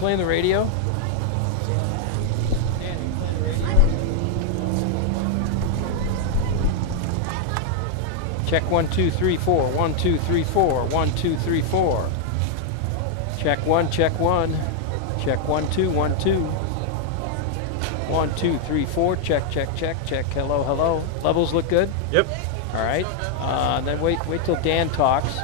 playing the radio? Check 1 2 3 4 1 2 3 4 1 2 3 4. Check 1 check 1. Check 1 2 1 2. 1 2 3 4. Check check check check. Hello hello. Levels look good. Yep. All right. Then wait till Dan talks.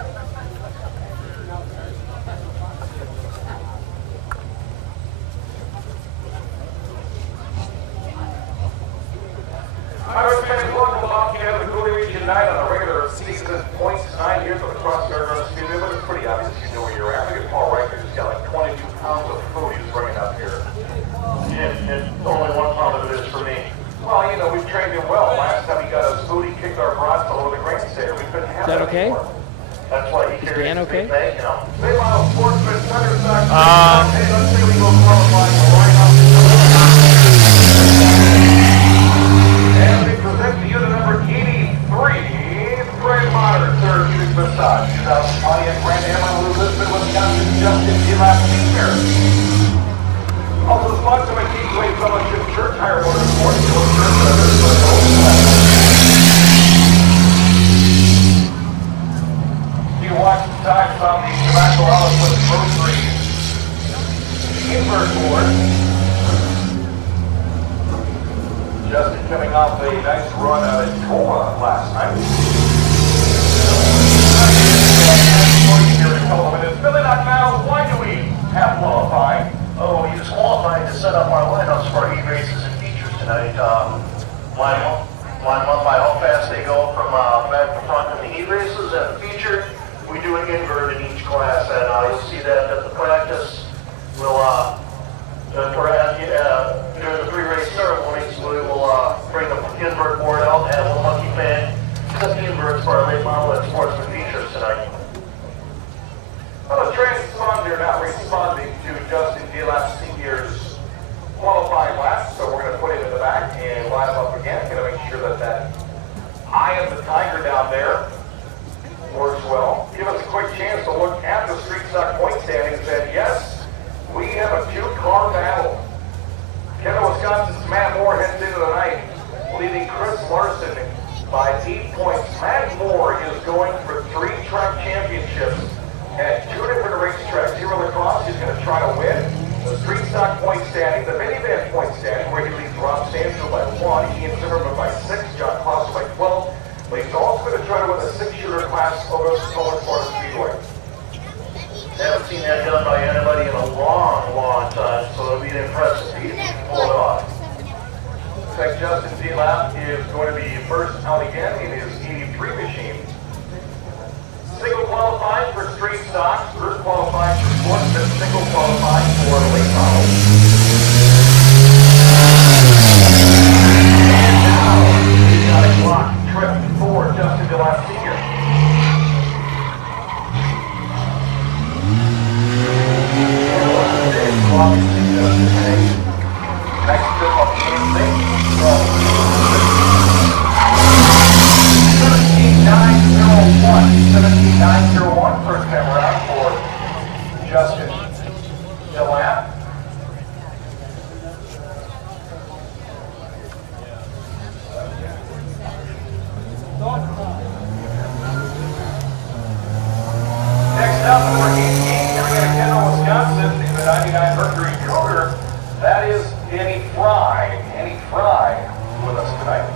Tonight on a regular season points tonight here for the Crosse Speedway, but it's pretty obvious you know where you're at. Look at Paul Reichert, just got like 22 pounds of food he's bringing up here. And only 1 pound of it is for me. Well, you know, we've trained him well. Last time he got his food, he kicked our brats all over the grandstand. We couldn't have that okay? Anymore. That's why he carries Dan okay? Bag, you know. They model sportsman, Thunderstock. Hey, let's say we go qualifying right off the and they present to you the number 83. Very modern therapeutic massage. 2020 at Grand Amarillo, Lisbon, Wisconsin, Justin Gillap Sr. Also sponsored by Speedway Fellowship Church, Higher Motorsports, you watch the times on the tobacco olive with grocery invert board. Justin coming off a nice run out at Toma last night. It's Billy Knockdown. Why do we have qualifying? Oh, he was qualifying to set up our lineups for heat races and features tonight. Line them up by how fast they go from back to front in the heat races and the feature. We do an invert in each class, and you'll see that at the practice. We'll during the pre-race ceremonies, we will bring the invert board out and we'll monkey fan set the inverts for our late model and sportsman features tonight. Well, the transponder not responding to Justin Gillap Sr.'s qualifying lap, so we're going to put it in the back and line him up again. Going to make sure that that eye of the tiger down there works well. Give us a quick chance to look at the street stock point standings, and yes, we have a two-car battle. Kendall, Wisconsin's Matt Moore heads into the night, leading Chris Larson by 8 points. Matt Moore is going for 3 track championships at 2 different racetracks. Here on the Crosse, he's going to try to win the street stock point standing, the minivan point standing, where he leads Rob Sandfield by 1, Ian Zimmerman by 6, John Crosse by 12. But he's also going to try to win the 6-shooter class over the Florida Speedway. Haven't seen that done by anybody in a long, long time, so it'll be an impressive feat if he can pull it off. Looks like Justin Gillap is going to be first out again in his 83 machine. Single qualifying for street stock, first qualifying for sports, and single qualifying for late model. And now, we've got a clock trip for Justin Gillap Sr. Next trip on the same thing. 17.901. First time around for Justin Gillap. Next up, number 18, here we got Kendall, Wisconsin, in the 99 Mercury Cougar. That is Danny Fry. Danny Fry with us tonight.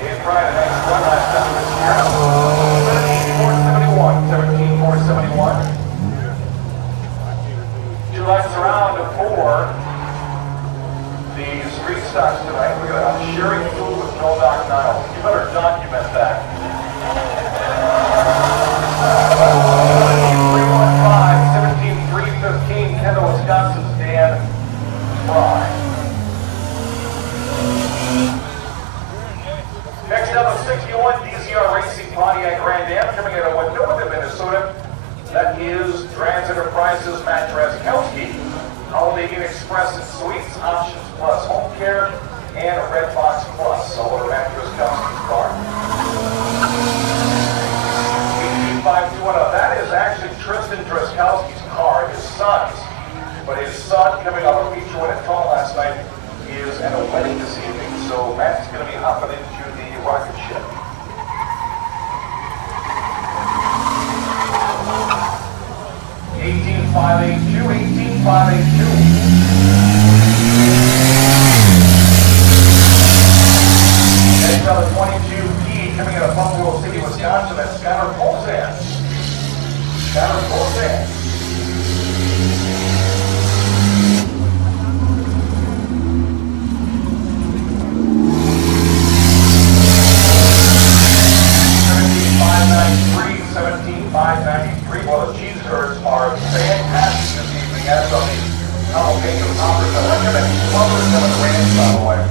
Dan Fry, the next one last time this year. 17.471. 2 laps around to 4. The street stocks tonight. We're going to sharing food with Joel Doc Niles. You better document that. 17.315, 17.315, Kendall, Wisconsin's Dan Fry. Next up, a 61 DZR Racing Pontiac Grand Am coming out of Winona, Minnesota. That is Trans Enterprises Matt Drazkowski. Holiday Inn Express and Suites, Options Plus Home Care, and a Red Box Plus. So we're Matt Drazkowski's car. Driscowski's car, his son's. But his son, coming off a feature win at Toronto last night, is at a wedding this evening. So Matt's going to be hopping into the rocket ship. Next up, 22P coming out of Buffalo City, Wisconsin. That's Crosse. Crosse. Well, the cheese curds are fantastic this evening, as on the jalapeno poppers. I like them and lovers them at the ranch, by the way.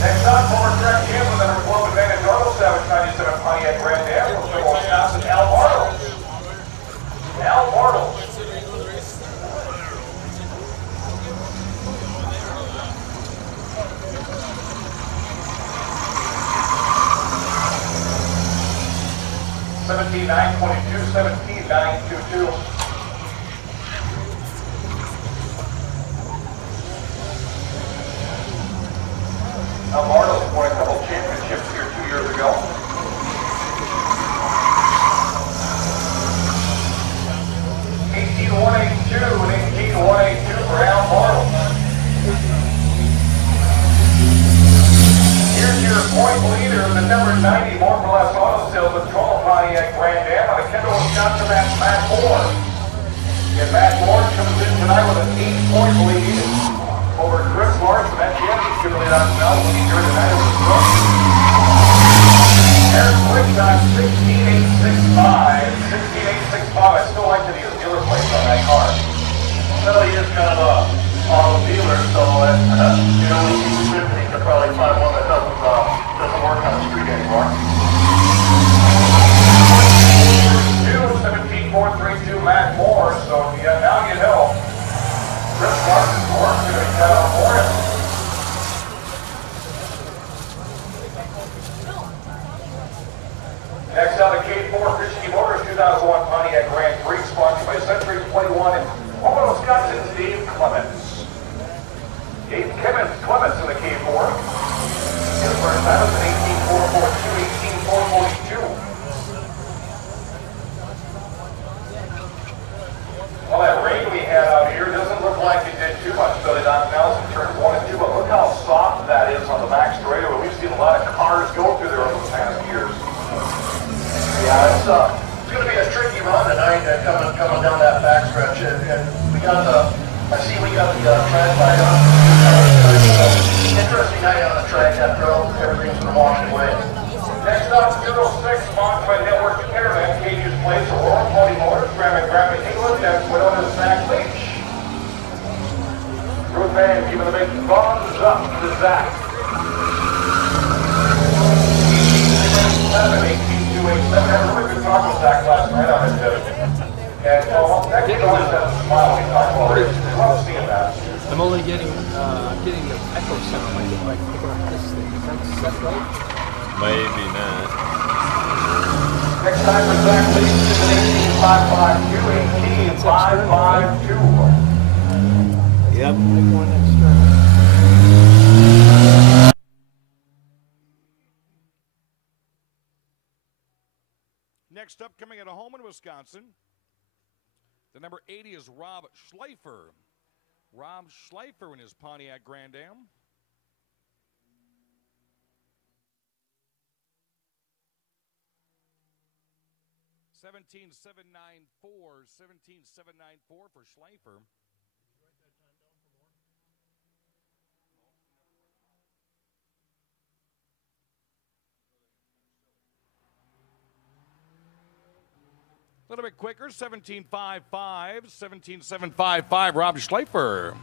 Next up, former track champion, number 12 advantage auto 797 Pontiac Grand Am from Central Wisconsin, Al Bartle. Al Bartle. $17,922, $17,922. Now Bartle's won a couple championships here 2 years ago. $18,182 and $18,182 for Al Bartle. Here's your point leader, the number 90 more for less auto sales with Toronto Pontiac Grand Am out of Kendall, Wisconsin. That's Matt Moore. And Matt Moore comes in tonight with an 8-point lead over Chris Larson. That championship lead on now leading during the night over the front. Eric Quick time 16,865. 16,865. I still like the dealer plates on that car. Well, he is kind of a auto dealer, so you know, he could probably find one that doesn't work on the street anymore. 17,432 Matt Moore, so yeah, now you know Chris Larson's work is going to be cut out for him. Next out of K4 Christian Motors 2001 Pontiac Grand Prix, sponsored by Century 21 and Omaha, Wisconsin's Dave Clements. Dave Clements in the K4. His first time was an 18,442, 18,442. Well, that rain we had out here doesn't look like it did too much, Billy Don Nelson turns 1 and 2, but look how soft that is on the back straightaway. We've seen a lot of cars go through there over the past years. Yeah, it's going to be a tricky run tonight coming down that back stretch. And we got I see we got the track light on. Interesting night on the track after everything's been washed away. Next up, 06, sponsored by Network Caravan, KQ's Place, Aurora, Pony Motors, Graham England, and Winona Zach Leach. Ruth Van giving the big thumbs up to Zach. 18,287, had a really good talk with Zach last night on it. And well, next to always that smile we talked about, I love seeing that. I'm only getting the echo sound like picking up this thing. Is that right? Maybe not. Next time for Zach Leach is an 18,552, 18,552. Yep. Next up, coming out of home in Wisconsin, the number 80 is Rob Schleifer. Rob Schleifer in his Pontiac Grand Am. $17,794, $17,794 for Schleifer. A little bit quicker, 17.55, 17.755, Rob Schleifer.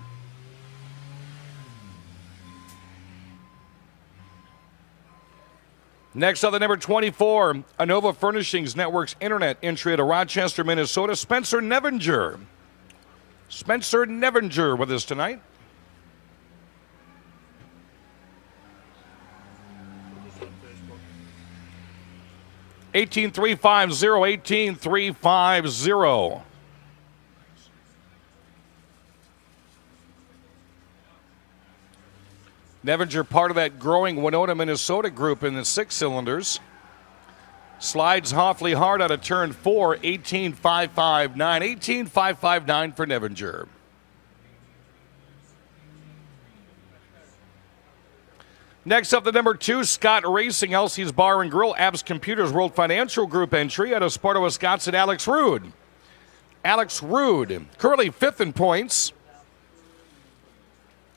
Next up, the number 24, Anova Furnishings Network's Internet entry out of Rochester, Minnesota, Spencer Nevinger. Spencer Nevinger with us tonight. $18,350. Nevinger, part of that growing Winona, Minnesota group in the 6 cylinders. Slides awfully hard out of turn 4, 18,559. 18,559 for Nevinger. Next up, the number 2, Scott Racing, Elsie's Bar and Grill, Abs Computers World Financial Group entry out of Sparta, Wisconsin, Alex Rude. Alex Rude, currently 5th in points.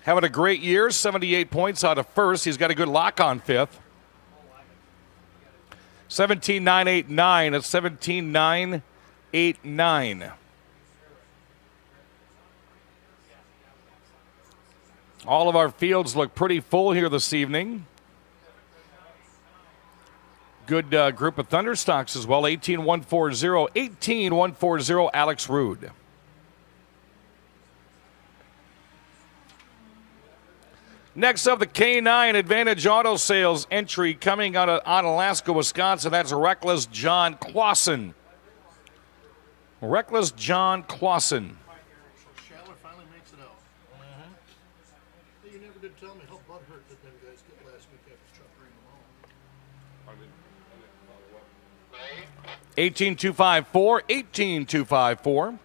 Having a great year, 78 points out of 1st. He's got a good lock on 5th. 17,989. That's 17,989. All of our fields look pretty full here this evening. Good group of Thunderstocks as well. 18,140. 18,140, Alex Rude. Next up, the K9 Advantage Auto Sales entry coming out of Onalaska, Wisconsin. That's Reckless John Clausen. Reckless John Clausen. Schaller finally makes it out. You never did tell me how butthurt did them guys get last week after Chuck ran them all. 18,254. 18,254.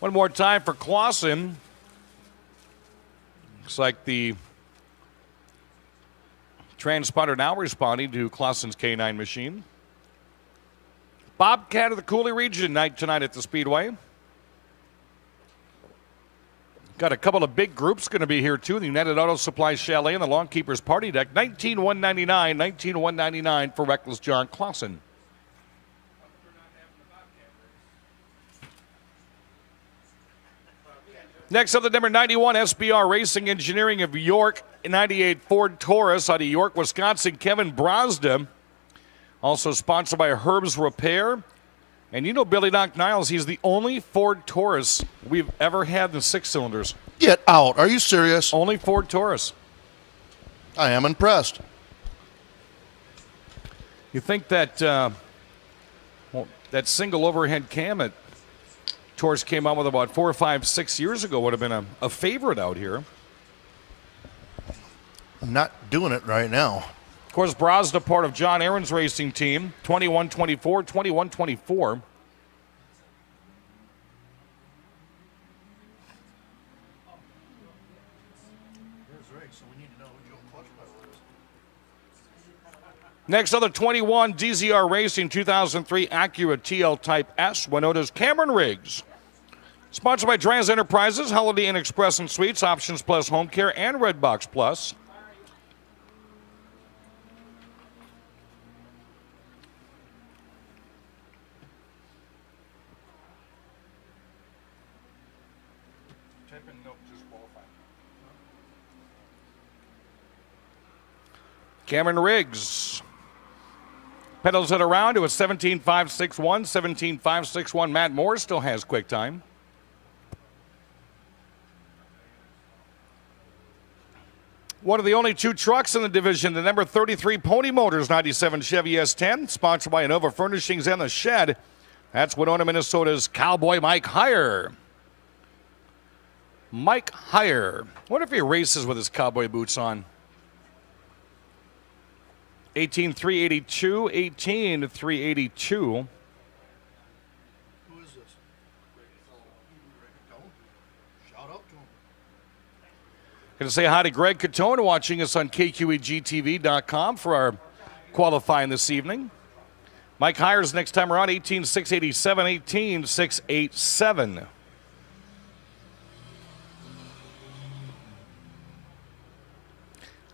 One more time for Clausen. Looks like the transponder now responding to Clausen's K9 machine. Bobcat of the Cooley region tonight at the Speedway. Got a couple of big groups going to be here too. The United Auto Supply Chalet and the Longkeepers Party Deck. 19,199. 19,199 for Reckless John Clausen. Next up, the number 91 SBR Racing Engineering of York, 98 Ford Taurus out of York, Wisconsin, Kevin Brosda. Also sponsored by Herb's Repair. And you know Billy Doc Niles, he's the only Ford Taurus we've ever had in 6 cylinders. Get out. Are you serious? Only Ford Taurus. I am impressed. You think that that single overhead cam at Taurus came out with about 4 or 5, 6 years ago would have been a favorite out here. I'm not doing it right now. Of course, Brosda, part of John Aaron's racing team, 21-24, 21-24. Next, other 21, DZR Racing 2003 Acura TL Type S, Winota's Cameron Riggs. Sponsored by Trans Enterprises, Holiday Inn Express and Suites, Options Plus Home Care, and Redbox Plus. Cameron Riggs pedals it around to a 17.561, 17.561. Matt Moore still has quick time. One of the only 2 trucks in the division, the number 33 Pony Motors 97 Chevy S10, sponsored by Innova Furnishings and The Shed. That's Winona, Minnesota's Cowboy Mike Heyer. Mike Heyer. What if he races with his cowboy boots on? 18,382, 18,382. Who is this? Shout out to him. Going to say hi to Greg Catone watching us on KQEGTV.com for our qualifying this evening. Mike Hires next time around, 18,687, 18,687.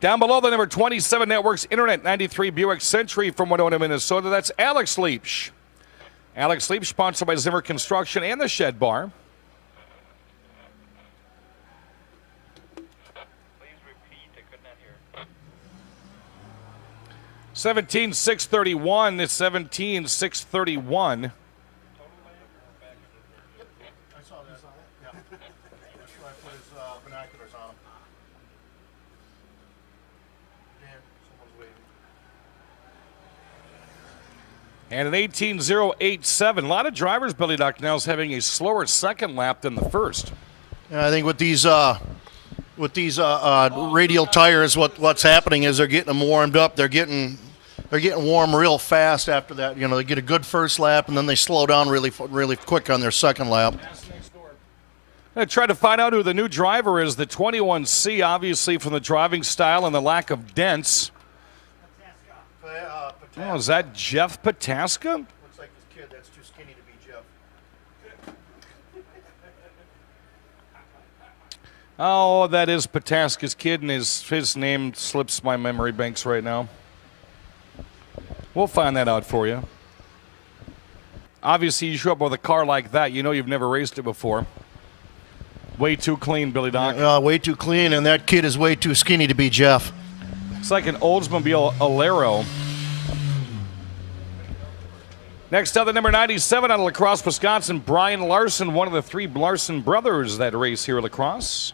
Down below, the number 27 Networks Internet 93 Buick Century from Winona, Minnesota. That's Alex Leach. Alex Leach, sponsored by Zimmer Construction and the Shed Bar. 17,631. It's 17,631. I saw that. Yeah. That's why I put his binoculars on him. Dan, someone's waiting. And an 18,087. A lot of drivers, Billy Duck, now is having a slower second lap than the first. Yeah, I think with these radial tires, what's happening is they're getting them warmed up. They're getting warm real fast after that. You know, they get a good first lap and then they slow down really quick on their second lap. I tried to find out who the new driver is. The 21C, obviously from the driving style and the lack of dents. Oh, is that Jeff Pataska? Looks like this kid that's too skinny to be Jeff. Oh, that is Pataska's kid, and his name slips my memory banks right now. We'll find that out for you. Obviously, you show up with a car like that, you know you've never raced it before. Way too clean, Billy Doc. Way too clean, and that kid is way too skinny to be Jeff. It's like an Oldsmobile Alero. Next up, the number 97 out of La Crosse, Wisconsin, Brian Larson, one of the three Larson brothers that race here at La Crosse.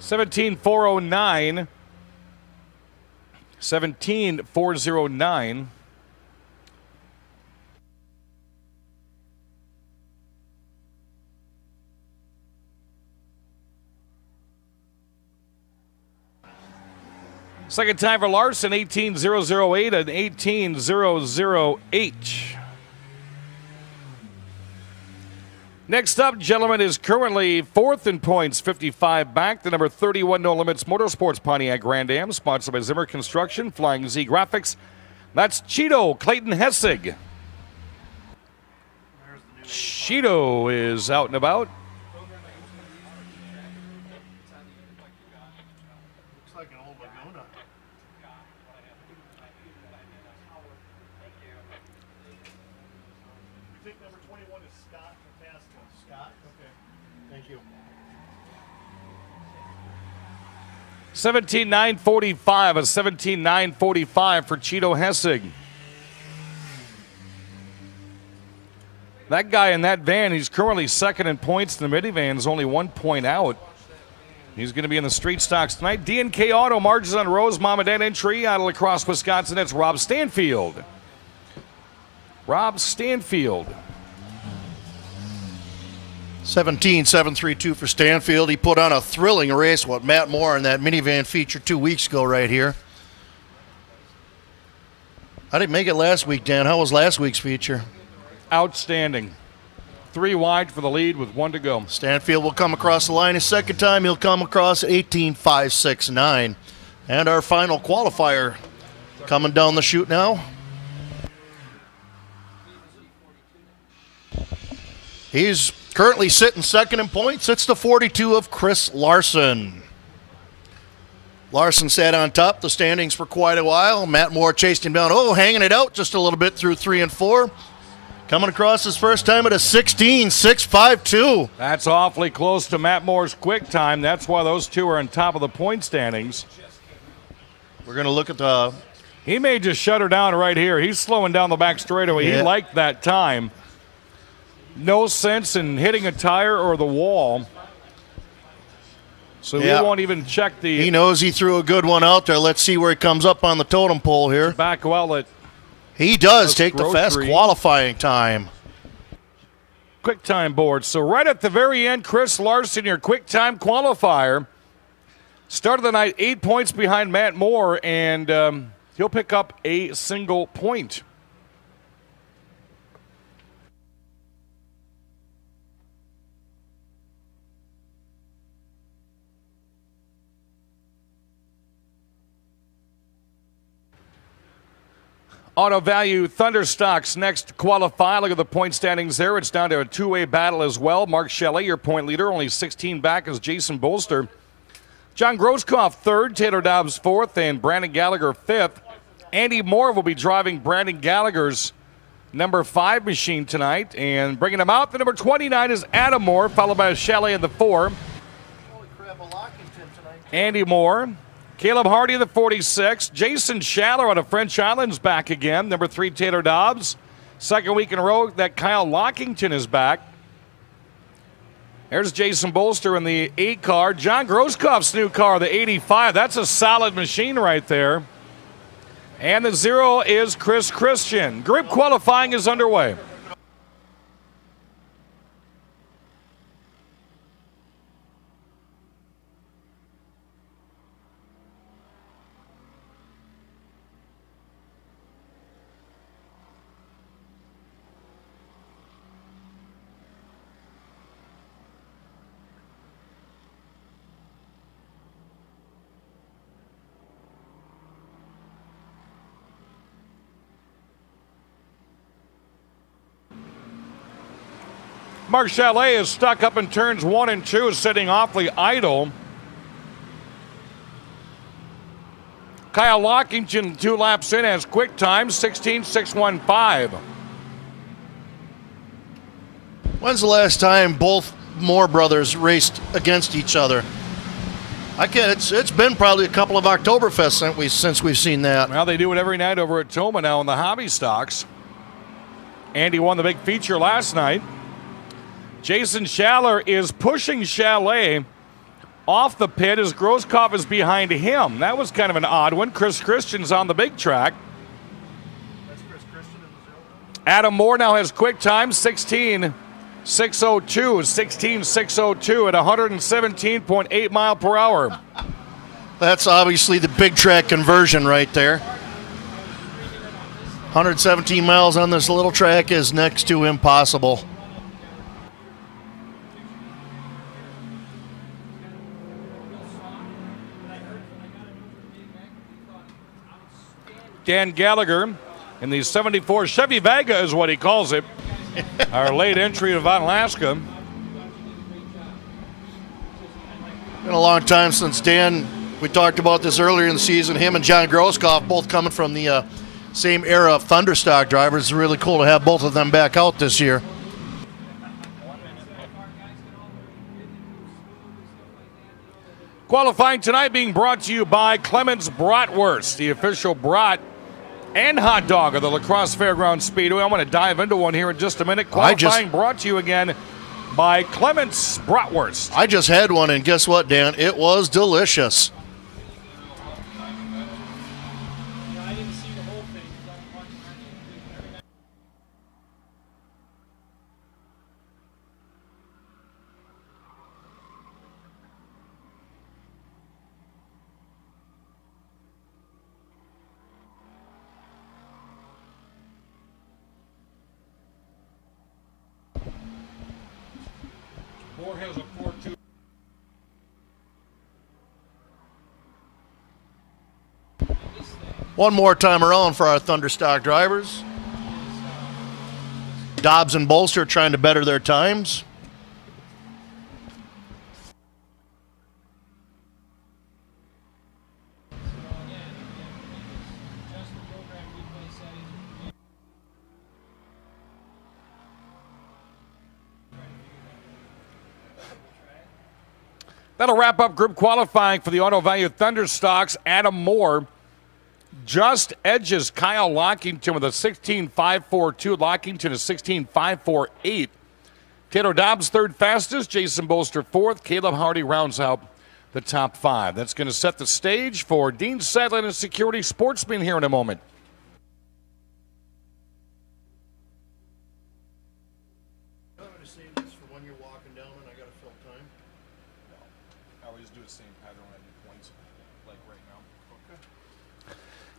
$17,409. $17,409. Second time for Larson, 18,008 and 18,008. Next up, gentlemen, is currently fourth in points, 55 back. The number 31 No Limits Motorsports Pontiac Grand Am, sponsored by Zimmer Construction, Flying Z Graphics. That's Cheeto Clayton Hessig. Cheeto is out and about. Looks like an old Laguna. I think number 21 is Scott Pataska. Scott? Okay. Thank you. 17,945, a 17,945 for Cheeto Hessig. That guy in that van, he's currently second in points. The minivan is only 1 point out. He's going to be in the street stocks tonight. D&K Auto, margins on Rose, Mom and Dad entry out of La Crosse, Wisconsin. That's Rob Stanfield. Rob Stanfield. 17,732 for Stanfield. He put on a thrilling race with Matt Moore in that minivan feature 2 weeks ago right here. I didn't make it last week, Dan. How was last week's feature? Outstanding. 3 wide for the lead with 1 to go. Stanfield will come across the line a second time. He'll come across 18,569. And our final qualifier coming down the chute now. He's currently sitting second in points. It's the 42 of Chris Larson. Larson sat on top of the standings for quite a while. Matt Moore chased him down. Oh, hanging it out just a little bit through 3 and 4. Coming across his first time at a 16,652. That's awfully close to Matt Moore's quick time. That's why those two are on top of the point standings. We're going to look at the... He may just shut her down right here. He's slowing down the back straightaway. Yeah. He liked that time. No sense in hitting a tire or the wall. So Yeah. we won't even check the He knows he threw a good one out there. Let's see where he comes up on the totem pole here. back outlet. He does That's take the fast grocery. qualifying time. Quick time board. So right at the very end, Chris Larson, your quick time qualifier. Started the night 8 points behind Matt Moore, and he'll pick up a single point. Auto Value Thunderstocks next qualify. Look at the point standings there. It's down to a two-way battle as well. Mark Shelley, your point leader, only 16 back as Jason Bolster. John Groskopf third, Taylor Dobbs fourth, and Brandon Gallagher fifth. Andy Moore will be driving Brandon Gallagher's number 5 machine tonight. And bringing him out, the number 29 is Adam Moore, followed by Chalet in the 4. Andy Moore. Caleb Hardy in the 46. Jason Schaller out of French Islands back again. Number 3, Taylor Dobbs. Second week in a row that Kyle Lockington is back. There's Jason Bolster in the 8 car. John Grosskopf's new car, the 85. That's a solid machine right there. And the 0 is Chris Christian. Group qualifying is underway. Mark Chalet is stuck up in turns 1 and 2, sitting awfully idle. Kyle Lockington 2 laps in has quick time, 16.615. When's the last time both Moore brothers raced against each other? It's been probably a couple of Oktoberfests since we've seen that. Well, they do it every night over at Toma now in the hobby stocks. Andy won the big feature last night. Jason Schaller is pushing Chalet off the pit as Grosskopf is behind him. That was kind of an odd one. Chris Christian's on the big track. Adam Moore now has quick time, 16.602. 16.602 at 117.8 mile per hour. That's obviously the big track conversion right there. 117 miles on this little track is next to impossible. Dan Gallagher in the 74 Chevy Vega is what he calls it. Our late entry to Von Alaska. Been a long time since Dan, we talked about this earlier in the season, him and John Grosskopf both coming from the same era of Thunderstock drivers. It's really cool to have both of them back out this year. Qualifying tonight being brought to you by Clemens Bratwurst, the official brat and hot dog of the La Crosse Fairgrounds Speedway. I'm going to dive into one here in just a minute. Qualifying brought to you again by Clemens Bratwurst. I just had one, and guess what, Dan? It was delicious. Has a 4-2. One more time around for our Thunderstock drivers. Dobbs and Bolster trying to better their times. That'll wrap up group qualifying for the Auto Value Thunderstocks. Adam Moore just edges Kyle Lockington with a 16.542. Lockington is 16.548. Taylor Dobbs third fastest. Jason Bolster fourth. Caleb Hardy rounds out the top 5. That's going to set the stage for Dean Sedlin and Security Sportsman here in a moment.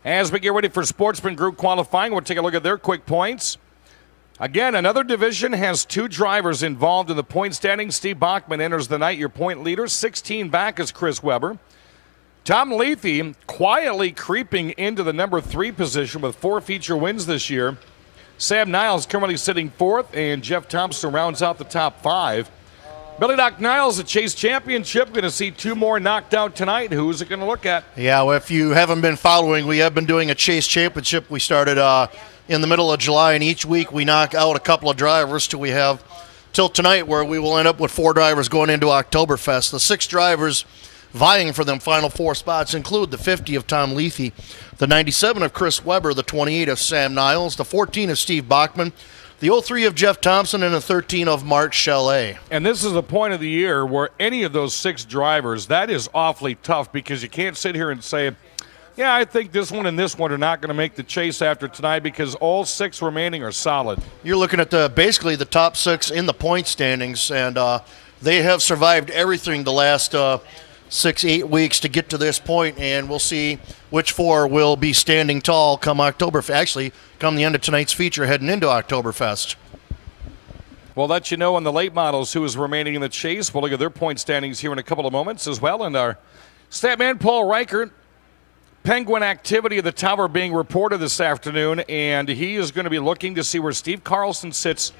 As we get ready for Sportsman Group qualifying, we'll take a look at their quick points. Again, another division has 2 drivers involved in the point standings. Steve Bachman enters the night, your point leader. 16 back is Chris Weber. Tom Lethe quietly creeping into the number 3 position with 4 feature wins this year. Sam Niles currently sitting 4th, and Jeff Thompson rounds out the top 5. Billy Doc Niles, the Chase Championship. Going to see 2 more knocked out tonight. Who's it going to look at? Yeah, well, if you haven't been following, we have been doing a Chase Championship. We started in the middle of July, and each week we knock out a couple of drivers till we have till tonight, where we will end up with 4 drivers going into Oktoberfest. The 6 drivers vying for them final 4 spots include the 50 of Tom Lethe, the 97 of Chris Weber, the 28 of Sam Niles, the 14 of Steve Bachman, the 03 of Jeff Thompson, and the 13 of Mark Chalet. And this is the point of the year where any of those 6 drivers, that is awfully tough, because you can't sit here and say, yeah, I think this one and this one are not going to make the chase after tonight, because all 6 remaining are solid. You're looking at basically the top 6 in the point standings, and they have survived everything the last 6-8 weeks to get to this point, and we'll see which 4 will be standing tall come come the end of tonight's feature heading into Oktoberfest. We'll let you know on the late models who is remaining in the chase. We'll look at their point standings here in a couple of moments as well. And our statman Paul Reichert, Penguin activity at the tower being reported this afternoon, and he is going to be looking to see where Steve Carlson sits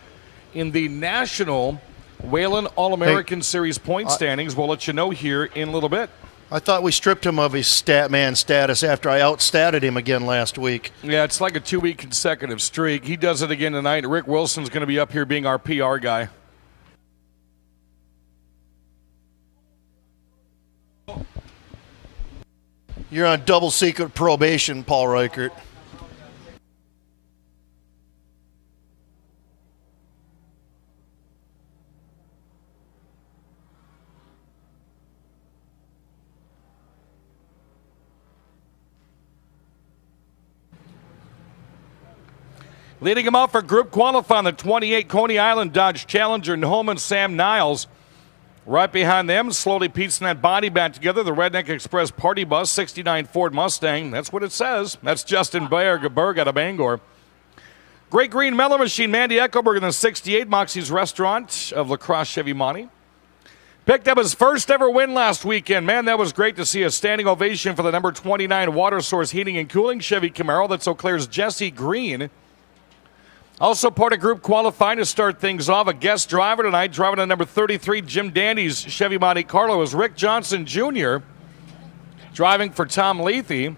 in the National Whalen All-American Series point standings. We'll let you know here in a little bit. I thought we stripped him of his statman status after I outstatted him again last week. Yeah, it's like a 2-week consecutive streak. He does it again tonight. Rick Wilson's going to be up here being our PR guy. You're on double secret probation, Paul Reichert. Leading him out for group qualifying, the 28 Coney Island Dodge Challenger, Holman Sam Niles. Right behind them, slowly piecing that body back together, the Redneck Express Party Bus, 69 Ford Mustang. That's what it says. That's Justin Berg out of Bangor. Great Green Mellow Machine, Mandy Eckelberg in the 68 Moxie's Restaurant of La Crosse Chevy Monte. Picked up his first ever win last weekend. Man, that was great to see. A standing ovation for the number 29 Water Source Heating and Cooling Chevy Camaro. That's Eau Claire's Jesse Green. Also part of group qualifying to start things off. A guest driver tonight, driving the number 33 Jim Dandy's Chevy Monte Carlo, is Rick Johnson Jr., driving for Tom Lethe.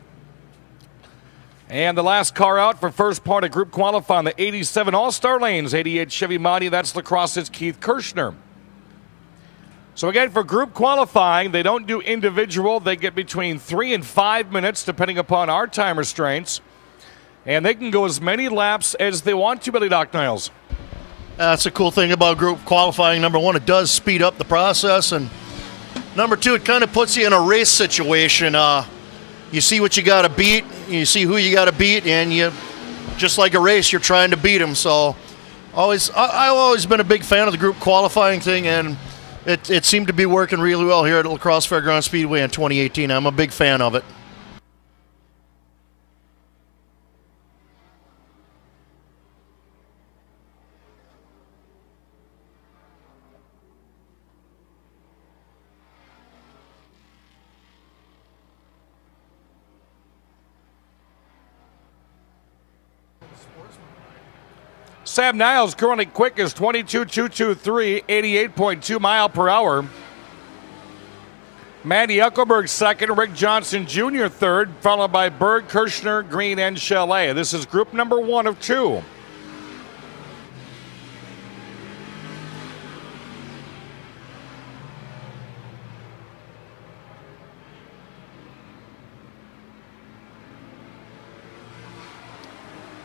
And the last car out for first part of group qualifying, the 87 All-Star Lanes, 88 Chevy Monte, that's La Crosse's Keith Kirshner. So again, for group qualifying, they don't do individual. They get between 3 and 5 minutes, depending upon our time restraints. And they can go as many laps as they want to, Billy Doc Niles. That's a cool thing about group qualifying. Number 1, it does speed up the process. And number 2, it kind of puts you in a race situation. You see what you got to beat, you see who you got to beat, and you, just like a race, you're trying to beat them. So I've always been a big fan of the group qualifying thing, and it seemed to be working really well here at La Crosse Fairgrounds Speedway in 2018. I'm a big fan of it. Sam Niles currently quickest, 22.223, 88.2 mile per hour. Mandy Eckelberg second, Rick Johnson Jr. third, followed by Berg, Kirshner, Green, and Chalet. This is group number 1 of 2.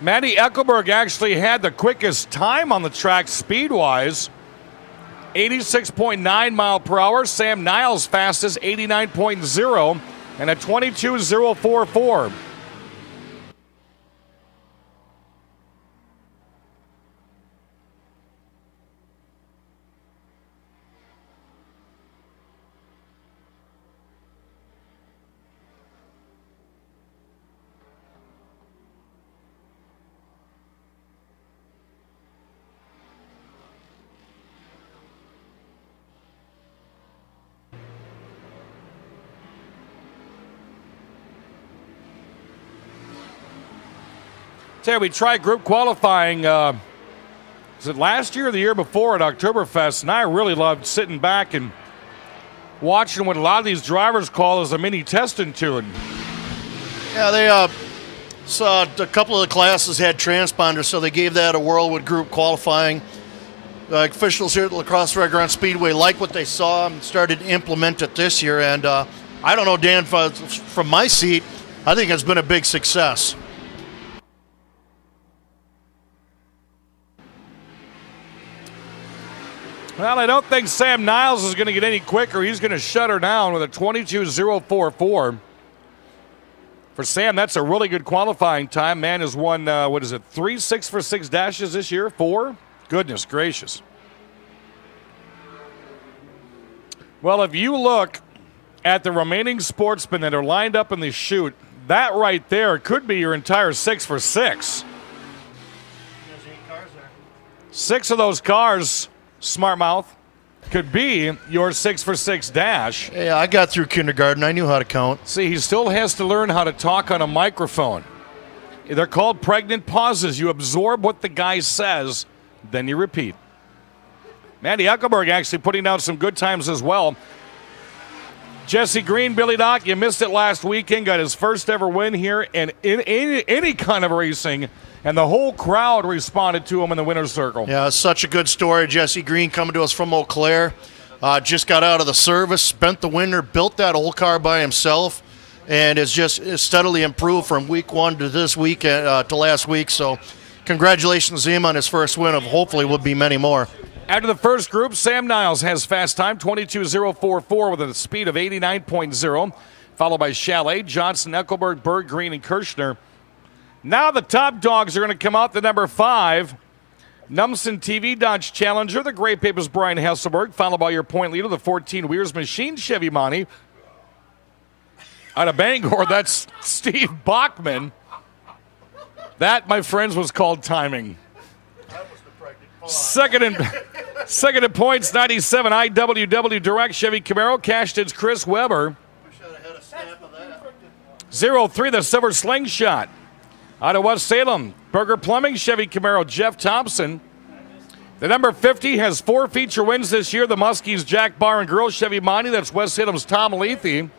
Mandy Eckelberg actually had the quickest time on the track speed-wise, 86.9 mile per hour. Sam Niles fastest, 89.0, and a 22.044. We tried group qualifying Was it last year or the year before at Oktoberfest? And I really loved sitting back and watching what a lot of these drivers call as a mini testing tune. Yeah, they saw a couple of the classes had transponders, so they gave that a whirl with group qualifying. Officials here at the Lacrosse Restaurant Speedway like what they saw and started to implement it this year. And I don't know, Dan, from my seat, I think it's been a big success. Well, I don't think Sam Niles is going to get any quicker. He's going to shut her down with a 22.044. For Sam, that's a really good qualifying time. Man has won, 3 6 for 6 dashes this year? 4? Goodness gracious. Well, if you look at the remaining sportsmen that are lined up in the chute, that right there could be your entire 6 for 6. There's 8 cars there. 6 of those cars, smart mouth, could be your 6 for 6 dash. Yeah, I got through kindergarten. I knew how to count. See, he still has to learn how to talk on a microphone. They're called pregnant pauses. You absorb what the guy says, then you repeat. Mandy Eckelberg actually putting down some good times as well. Jesse Green, Billy Doc, you missed it last weekend, got his first ever win here in any kind of racing, and the whole crowd responded to him in the winner's circle. Yeah, it's such a good story. Jesse Green coming to us from Eau Claire. Just got out of the service, spent the winter, built that old car by himself, and has just steadily improved from week 1 to this week to last week. So congratulations to him on his first win of hopefully will be many more. After the first group, Sam Niles has fast time, 22.044 with a speed of 89.0, followed by Chalet, Johnson, Eckelberg, Berg, Green, and Kirshner. Now the top dogs are going to come out. The number 5, Numson TV Dodge Challenger, the Gray Papers Brian Hesselberg, followed by your point leader, the 14 Weir's Machine Chevy Monty. Out of Bangor, that's Steve Bachman. That, my friends, was called timing. Second in points, 97 IWW Direct Chevy Camaro. Cashted's Chris Weber. 0-3, the Silver Slingshot. Out of West Salem, Burger Plumbing Chevy Camaro, Jeff Thompson. The number 50 has 4 feature wins this year. The Muskies, Jack Bar and Girl Chevy Monty. That's West Salem's Tom Lethe.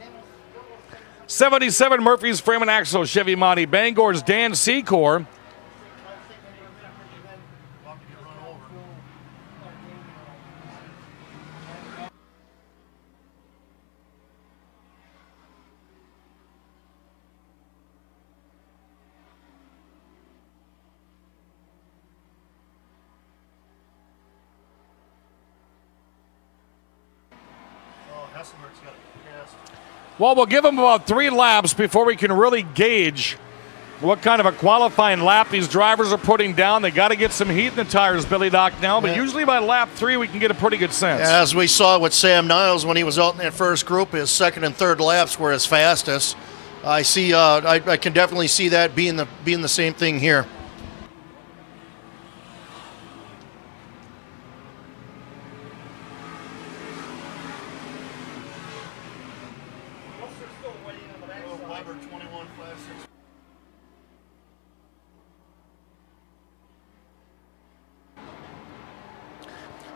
77 Murphy's Frame and Axle Chevy Monty. Bangor's Dan Secor. Well, we'll give them about 3 laps before we can really gauge what kind of a qualifying lap these drivers are putting down. They got to get some heat in the tires, Billy Doc, now, but usually by lap 3 we can get a pretty good sense. As we saw with Sam Niles when he was out in that first group, his second and third laps were his fastest. I see. I can definitely see that being the same thing here.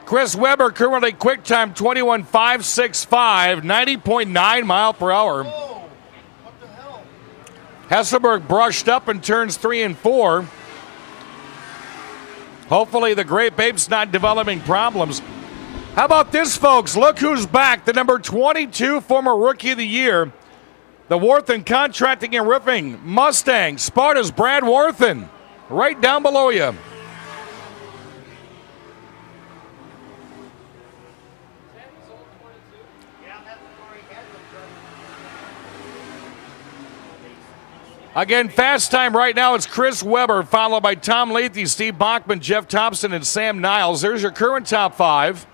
Chris Weber currently quick time 21.565, 90.9 mile per hour. Whoa, what the hell? Hesselberg brushed up in turns 3 and 4. Hopefully the Great Bape's not developing problems. How about this, folks? Look who's back. The number 22 former Rookie of the Year. The Warthen Contracting and Roofing Mustang. Sparta's Brad Warthen. Right down below you. Again, fast time right now, it's Chris Weber, followed by Tom Lethe, Steve Bachman, Jeff Thompson, and Sam Niles. There's your current top 5.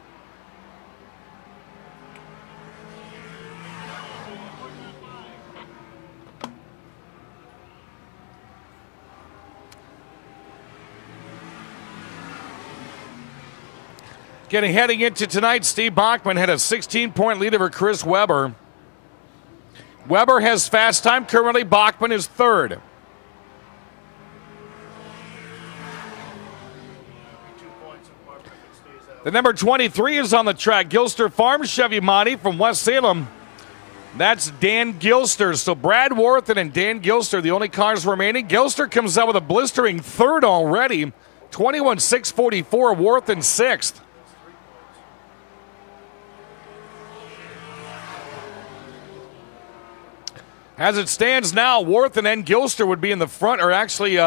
Heading into tonight, Steve Bachman had a 16-point lead over Chris Weber. Weber has fast time. Currently, Bachman is third. The number 23 is on the track. Gilster Farm Chevy Monty from West Salem. That's Dan Gilster. So Brad Worthen and Dan Gilster, the only cars remaining. Gilster comes out with a blistering third already. 21.644, Worthen sixth. As it stands now, Worthen and Gilster would be in the front, or actually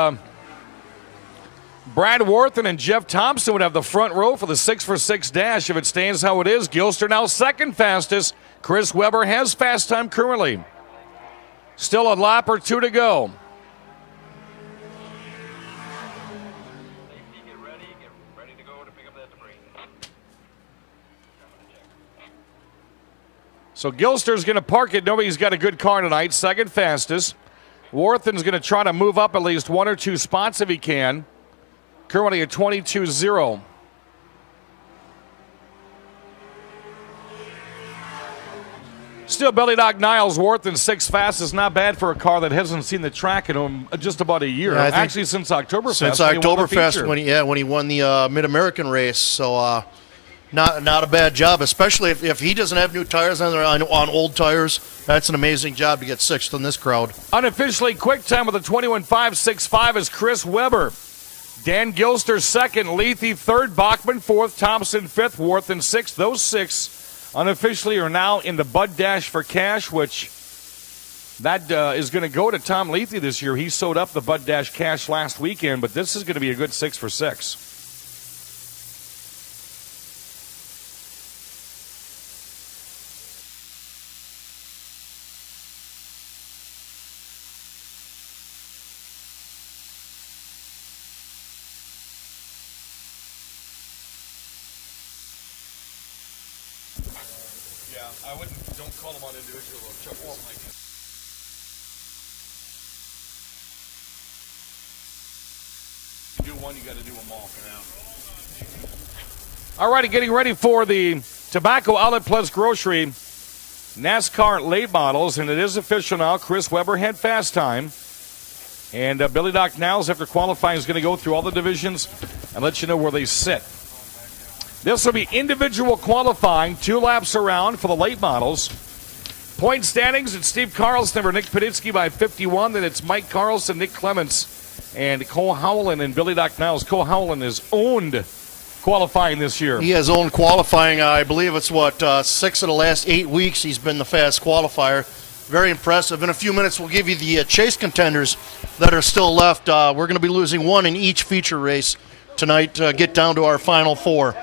Brad Worthen and Jeff Thompson would have the front row for the 6-for-6 dash if it stands how it is. Gilster now second fastest. Chris Webber has fast time currently. Still a lap or two to go. So Gilster's going to park it. Nobody's got a good car tonight. Second fastest. Worthen's going to try to move up at least one or two spots if he can. Currently at 22.0. Still, Billy Doc Niles, Worthen sixth fastest. Not bad for a car that hasn't seen the track in just about a year. Yeah, actually, since Oktoberfest. Since Oktoberfest, when he won the Mid-American race. So not a bad job, especially if he doesn't have new tires on old tires. That's an amazing job to get sixth in this crowd. Unofficially, quick time with a 21.565 is Chris Webber. Dan Gilster second, Lethe third, Bachman fourth, Thompson fifth, Worthen sixth. Those six unofficially are now in the Bud Dash for Cash, which that is going to go to Tom Lethe this year. He sewed up the Bud Dash Cash last weekend, but this is going to be a good 6-for-6. Don't call them on individual chuckles like that. You do one, you got to do them all for now. All righty, getting ready for the Tobacco Outlet Plus Grocery NASCAR late models, and it is official now. Chris Webber had fast time. And Billy Doc Niles, after qualifying, is going to go through all the divisions and let you know where they sit. This will be individual qualifying, 2 laps around for the late models. Point standings, it's Steve Carlson over Nick Peditsky by 51. Then it's Mike Carlson, Nick Clements, and Cole Howland and Billy Doc Niles. Cole Howland has owned qualifying this year. He has owned qualifying. I believe it's, 6 of the last 8 weeks he's been the fast qualifier. Very impressive. In a few minutes, we'll give you the chase contenders that are still left. We're going to be losing one in each feature race tonight to get down to our final 4.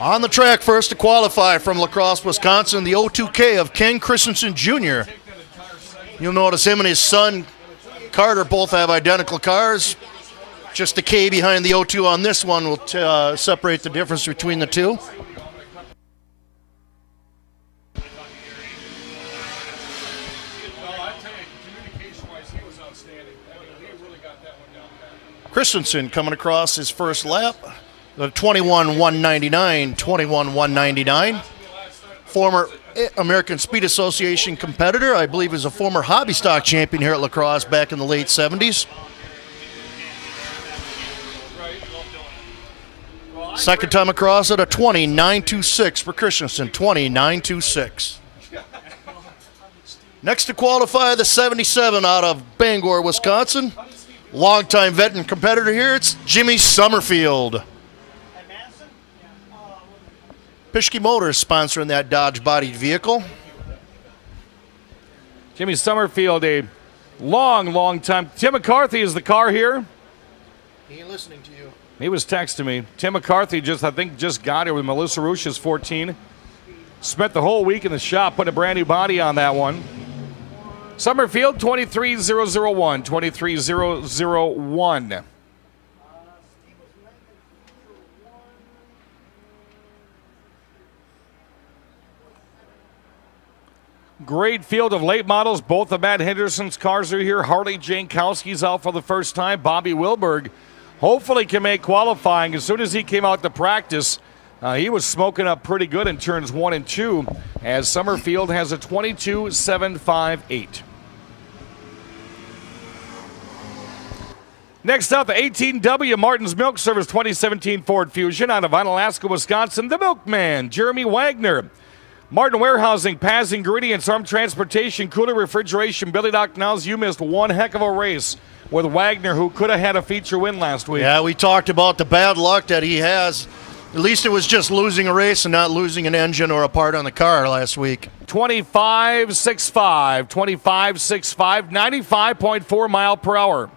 On the track first to qualify from La Crosse, Wisconsin, the 02K of Ken Christensen Jr. You'll notice him and his son Carter both have identical cars. Just the K behind the 02 on this one will separate the difference between the two. Christensen coming across his first lap. The 21.199, 21.199. Former American Speed Association competitor, I believe is a former hobby stock champion here at La Crosse back in the late 70s. Second time across at a 29.26 for Christensen, 29.26. Next to qualify, the 77 out of Bangor, Wisconsin. Longtime veteran competitor here, it's Jimmy Summerfield. Pischke Motors sponsoring that Dodge-bodied vehicle. Jimmy Summerfield, a long time. Tim McCarthy is the car here. He ain't listening to you. He was texting me. Tim McCarthy just got here with Melissa Rush's 14. Spent the whole week in the shop, putting a brand new body on that one. Summerfield, 23001, 23001. Great field of late models. Both of Matt Henderson's cars are here. Harley Jankowski's out for the first time. Bobby Wilberg hopefully can make qualifying. As soon as he came out to practice, he was smoking up pretty good in turns 1 and 2, as Summerfield has a 22.758. Next up, the 18W Martin's Milk Service 2017 Ford Fusion out of Onalaska, Wisconsin. The Milkman, Jeremy Wagner. Martin Warehousing, Paz Ingredients, Arm Transportation, Cooler Refrigeration, Billy Doc Niles. You missed one heck of a race with Wagner, who could have had a feature win last week. Yeah, we talked about the bad luck that he has. At least it was just losing a race and not losing an engine or a part on the car last week. 25.65, 25.65, 95.4 mile per hour.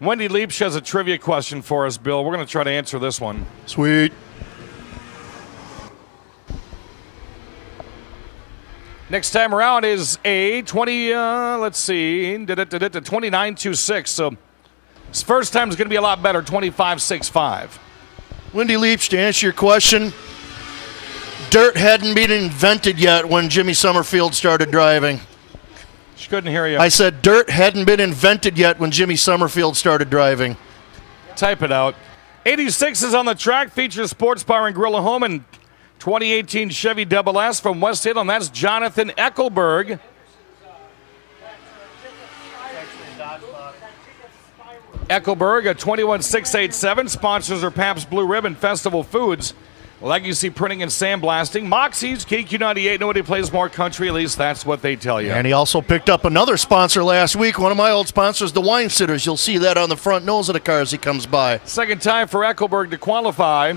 Wendy Leapsh has a trivia question for us, Bill. We're going to try to answer this one. Sweet. Next time around is a 29.26. So his first time is going to be a lot better, 25.65. Wendy Leapsh, to answer your question, dirt hadn't been invented yet when Jimmy Summerfield started driving. She couldn't hear you. I said dirt hadn't been invented yet when Jimmy Summerfield started driving. Type it out. 86 is on the track, features Sports Bar and Grill at Home, and 2018 Chevy Double S from West Hill, and that's Jonathan Eckelberg. Eckelberg at 21687. Sponsors are Pabst Blue Ribbon, Festival Foods, Legacy Printing and Sandblasting, Moxie's, KQ98. Nobody plays more country, at least that's what they tell you. And he also picked up another sponsor last week, one of my old sponsors, the Wine Sitters. You'll see that on the front nose of the car as he comes by. Second time for Eckelberg to qualify.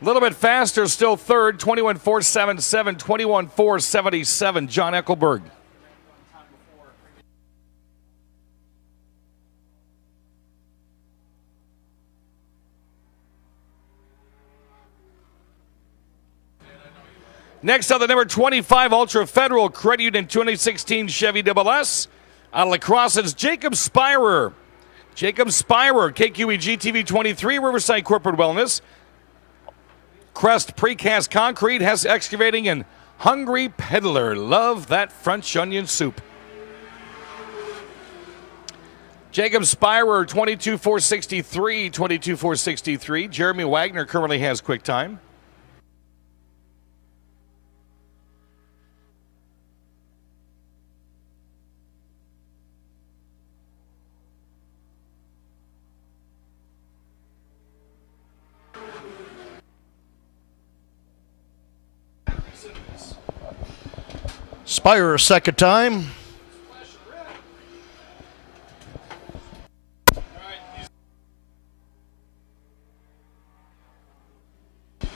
A little bit faster, still third, 21.477, 21.477, John Eckelberg. Next up, the number 25 Ultra Federal Credit Union 2016 Chevy Double S. Out of La Crosse, it's Jacob Spirer. Jacob Spirer, KQEGTV 23, Riverside Corporate Wellness. Crest Precast Concrete, Hess Excavating, and Hungry Peddler. Love that French onion soup. Jacob Spirer, 22.463, 22.463. Jeremy Wagner currently has quick time. Spire a second time.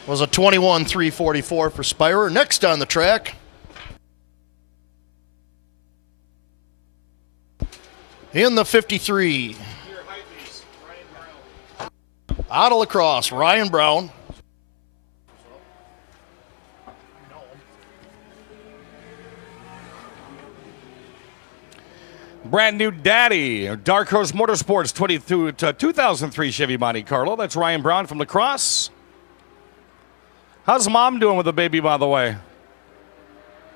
Was a 21.344 for Spire. Next on the track, in the 53, out of La Crosse, Ryan Brown. Brand new daddy, Dark Horse Motorsports 2003 Chevy Monte Carlo. That's Ryan Brown from La Crosse. How's mom doing with the baby, by the way?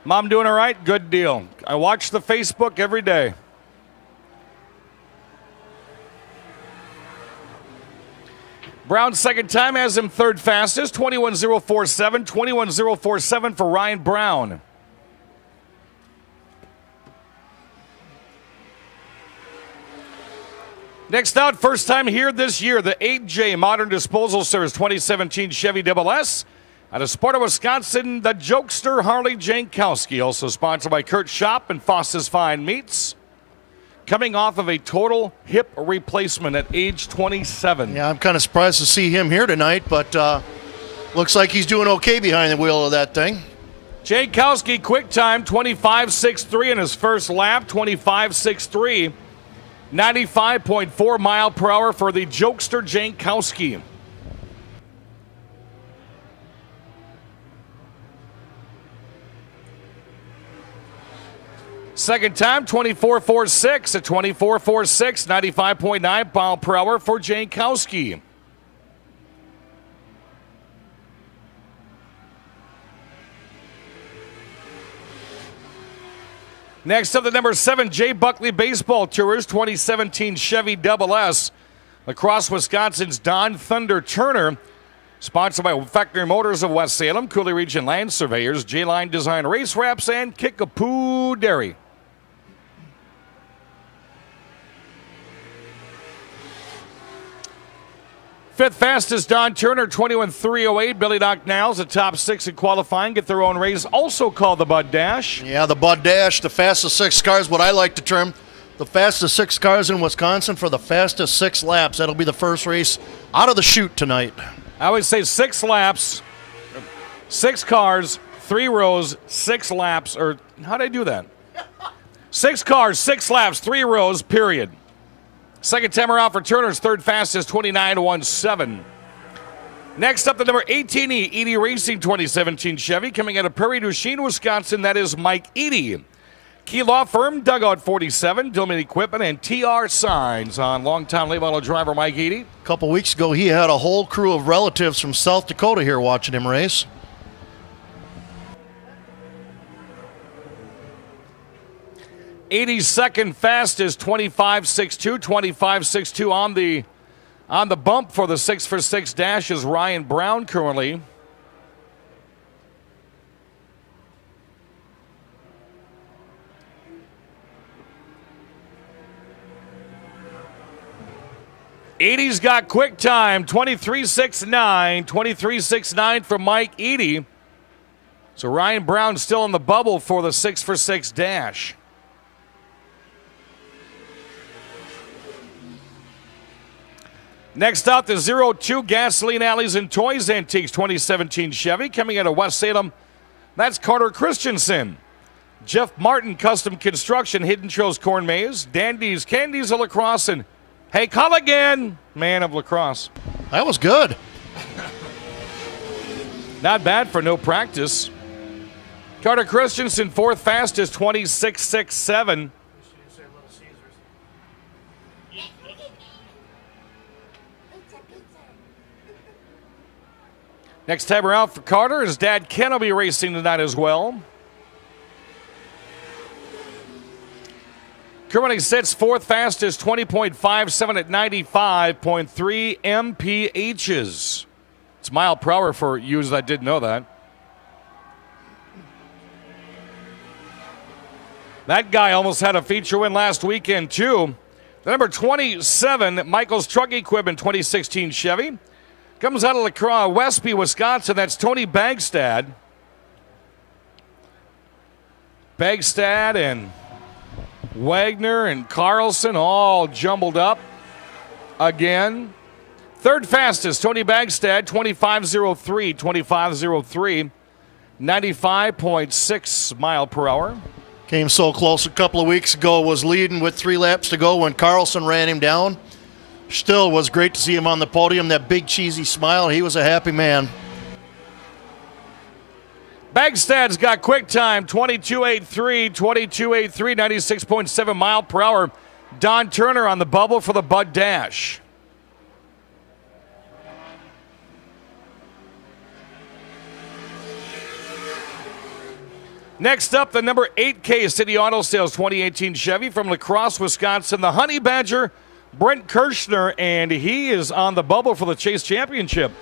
Mom doing all right? Good deal. I watch the Facebook every day. Brown second time has him third fastest, 21.047, 21.047 for Ryan Brown. Next out, first time here this year, the 8J Modern Disposal Service 2017 Chevy Double S. Out of Sparta, Wisconsin, the Jokester Harley Jankowski, also sponsored by Kurt Shop and Foss's Fine Meats. Coming off of a total hip replacement at age 27. Yeah, I'm kind of surprised to see him here tonight, but looks like he's doing okay behind the wheel of that thing. Jankowski, quick time, 25.63 in his first lap, 25.63. 95.4 mile per hour for the Jokester Jankowski. Second time, 24.46 at 24.46, 95.9 mile per hour for Jankowski. Next up, the number 7 Jay Buckley Baseball Tours 2017 Chevy Double S. Across Wisconsin's Don Thunder Turner. Sponsored by Factory Motors of West Salem, Cooley Region Land Surveyors, J-Line Design Race Wraps, and Kickapoo Dairy. Fifth fastest, Don Turner, 21.308. Billy Doc Niles, the top 6 in qualifying, get their own race, also called the Bud Dash. Yeah, the Bud Dash, the fastest 6 cars, what I like to term the fastest 6 cars in Wisconsin for the fastest 6 laps. That'll be the first race out of the chute tonight. I would say 6 laps, 6 cars, 3 rows, 6 laps, or how did I do that? 6 cars, 6 laps, 3 rows, period. Second time around for Turner's third fastest, 29.17. Next up, the number 18E, Edie Racing 2017 Chevy, coming out of Prairie du Chien, Wisconsin. That is Mike Edie. Key Law Firm, Dugout 47, Dillman Equipment, and TR Signs on longtime late model driver Mike Edie. A couple weeks ago, he had a whole crew of relatives from South Dakota here watching him race. Second fastest, 25.62. 25.62 on the bump for the 6-for-6 dash is Ryan Brown currently. Edie's got quick time, 23.69. 23.69 for Mike Edie. So Ryan Brown still in the bubble for the 6-for-6 dash. Next out, the 02 Gasoline Alleys and Toys Antiques 2017 Chevy coming out of West Salem. That's Carter Christensen. Jeff Martin Custom Construction, Hidden Trails Corn Maze, Dandy's Candies of La Crosse, and Hey Culligan, man of La Crosse. That was good. Not bad for no practice. Carter Christensen, fourth fastest, 26.67. Next time around for Carter, his dad Ken will be racing tonight as well. Currently sits fourth fastest, 20.57 at 95.3 mphs. It's mile per hour for you that didn't know that. That guy almost had a feature win last weekend, too. The number 27, Michael's Truck Equipment 2016 Chevy. Comes out of La Crosse, Westby, Wisconsin. That's Tony Bagstad. Bagstad and Wagner and Carlson all jumbled up again. Third fastest, Tony Bagstad, 25.03, 25.03, 95.6 mile per hour. Came so close a couple of weeks ago, was leading with 3 laps to go when Carlson ran him down. Still was great to see him on the podium, that big cheesy smile. He was a happy man. Bagstad's got quick time, 22.83, 22.83, 96.7 mile per hour. Don Turner on the bubble for the Bud Dash. Next up, the number 8K City Auto Sales 2018 Chevy from La Crosse, Wisconsin, the Honey Badger, Brent Kirschner, and he is on the bubble for the Chase Championship.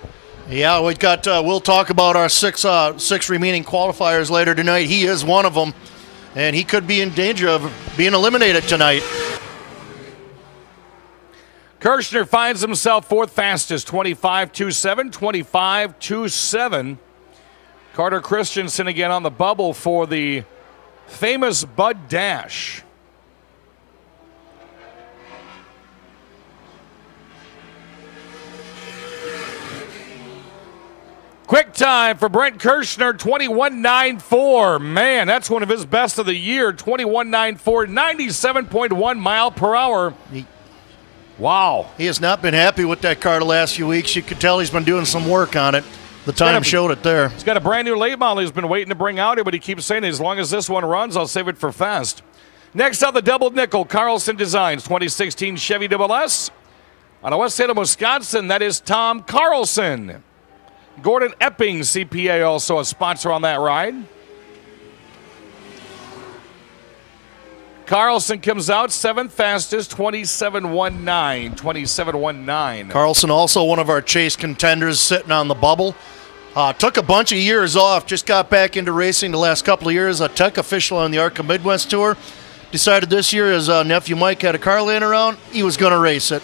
Yeah, we've got. We'll talk about our six remaining qualifiers later tonight. He is one of them, and he could be in danger of being eliminated tonight. Kirschner finds himself fourth fastest, 25.27, 25.27. Carter Christensen again on the bubble for the famous Bud Dash. Quick time for Brent Kirschner, 21.94. Man, that's one of his best of the year, 21.94, 97.1 mile per hour. Wow. He has not been happy with that car the last few weeks. You could tell he's been doing some work on it. The time showed it there. He's got a brand new late model he's been waiting to bring out here, but he keeps saying as long as this one runs, I'll save it for fast. Next up, the double nickel, Carlson Designs, 2016 Chevy Double S. On West Salem, Wisconsin, that is Tom Carlson. Gordon Epping, CPA, also a sponsor on that ride. Carlson comes out 7th fastest, 27.19. 27.19. Carlson also one of our chase contenders sitting on the bubble. Took a bunch of years off, just got back into racing the last couple of years. A tech official on the ARCA Midwest Tour. Decided this year his nephew Mike had a car laying around, he was going to race it.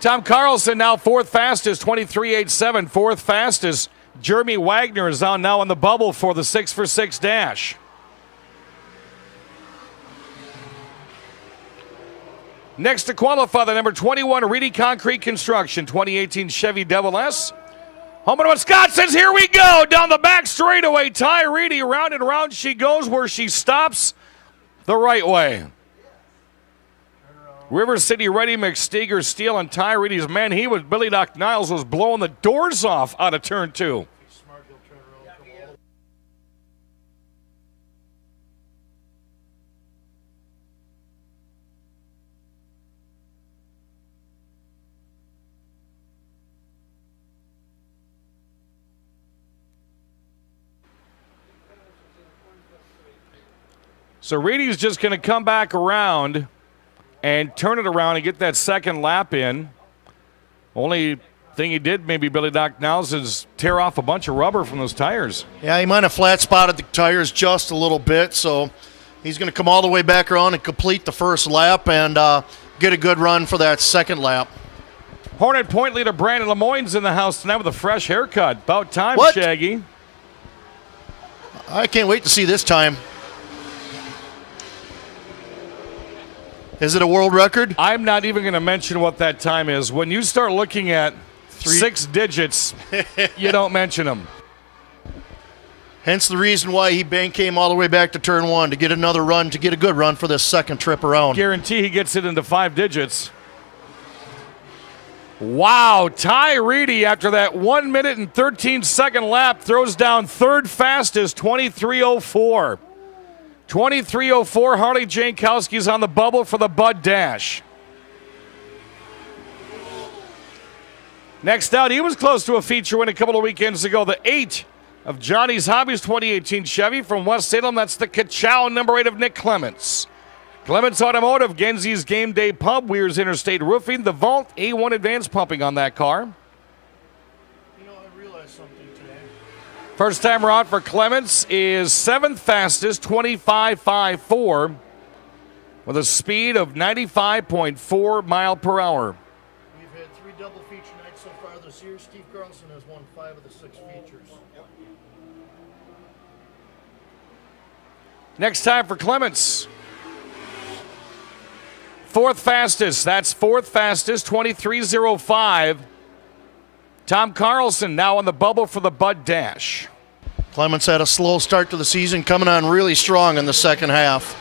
Tom Carlson now 4th fastest, 23.87. 4th fastest. Jeremy Wagner is now on the bubble for the 6-for-6 dash. Next to qualify, the number 21 Reedy Concrete Construction 2018 Chevy Devil S. Home in Wisconsin's, here we go. Down the back straightaway, Ty Reedy, round and round she goes where she stops the right way. River City Ready Mix, Steger Steel, and Ty Reedy's man. Billy Doc Niles was blowing the doors off out of turn 2. So Reedy's just going to come back around and turn it around and get that second lap in. Only thing he did, maybe Billy Doc Niles, is tear off a bunch of rubber from those tires. Yeah, he might have flat spotted the tires just a little bit, so he's going to come all the way back around and complete the first lap and get a good run for that second lap. Hornet Point leader Brandon Lemoyne's in the house tonight with a fresh haircut. About time, What? Shaggy. I can't wait to see this time. Is it a world record? I'm not even going to mention what that time is. When you start looking at 6 digits, you don't mention them. Hence the reason why he came all the way back to turn 1 to get another run, to get a good run for this second trip around. Guarantee he gets it into 5 digits. Wow, Ty Reedy, after that 1 minute and 13-second lap, throws down 3rd fastest, 23.04. 23.04, Harley Jankowski's on the bubble for the Bud Dash. Next out, he was close to a feature win a couple of weekends ago. The 8 of Johnny's Hobbies 2018 Chevy from West Salem. That's the Ka-Chow number 8 of Nick Clements. Clements Automotive, Genzi's Game Day Pub, Weir's Interstate Roofing, the Vault, A1 Advanced Pumping on that car. You know, I realized something today. First timer out for Clements is 7th fastest, 25.54, with a speed of 95.4 mile per hour. We've had 3 double feature nights so far this year. Steve Carlson has won 5 of the 6 features. Next time for Clements. 4th fastest, that's 4th fastest, 23.05. Tom Carlson now on the bubble for the Bud Dash. Clements had a slow start to the season, coming on really strong in the second half.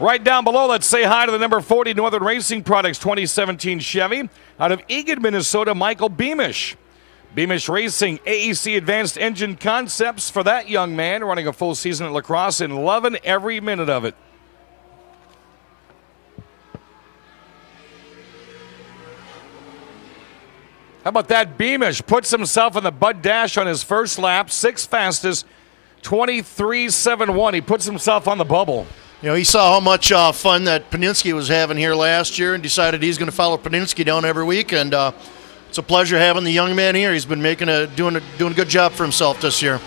Right down below, let's say hi to the number 40 Northern Racing Products 2017 Chevy. Out of Eagan, Minnesota, Michael Beamish. Beamish Racing, AEC Advanced Engine Concepts for that young man, running a full season at La Crosse and loving every minute of it. How about that? Beamish puts himself in the Bud Dash on his first lap, 6th fastest, 23.71. He puts himself on the bubble. You know, he saw how much fun that Paninsky was having here last year and decided he's going to follow Paninsky down every week. And it's a pleasure having the young man here. He's been doing a good job for himself this year.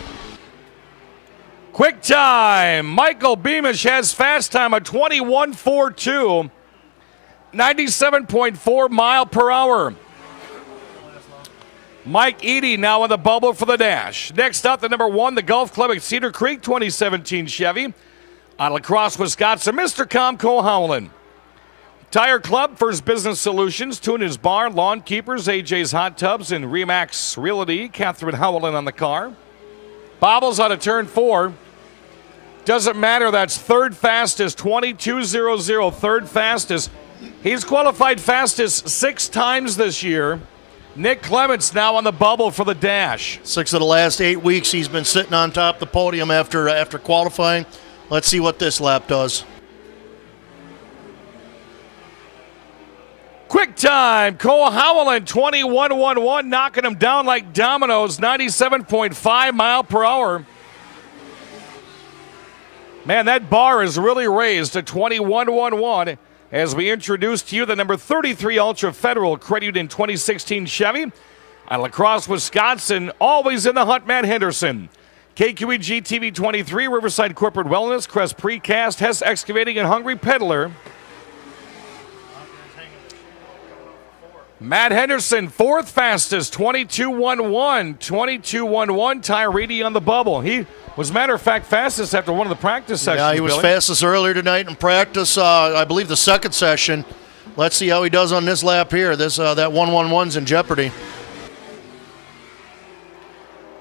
Quick time. Michael Beamish has fast time of 21.42, 97.4 mile per hour. Mike Eady now on the bubble for the dash. Next up, the number 1, the Golf Club at Cedar Creek 2017 Chevy. Out of La Crosse, Wisconsin, Mr. Comco Howland. Tire Club, First Business Solutions, Tune His Bar, Lawn Keepers, AJ's Hot Tubs, and Remax Realty. Catherine Howland on the car. Bobbles out of turn 4. Doesn't matter, that's 3rd fastest, 22.00, 3rd fastest. He's qualified fastest 6 times this year. Nick Clements now on the bubble for the dash. 6 of the last 8 weeks he's been sitting on top of the podium after qualifying. Let's see what this lap does. Quick time, Cole Howland, 21.11, knocking him down like dominoes, 97.5 mile per hour. Man, that bar is really raised to 21-1-1 as we introduce to you the number 33 Ultra Federal, credited in 2016 Chevy. Out of La Crosse, Wisconsin, always in the hunt, Matt Henderson. KQEGTV 23, Riverside Corporate Wellness, Crosse Precast, Hess Excavating, and Hungry Peddler. Matt Henderson, fourth fastest, 22-1-1. 22-1-1, Tyree on the bubble. He was, matter of fact, fastest after one of the practice sessions. Yeah, he was fastest earlier tonight in practice. I believe the second session. Let's see how he does on this lap here. That 1-1-1's in jeopardy.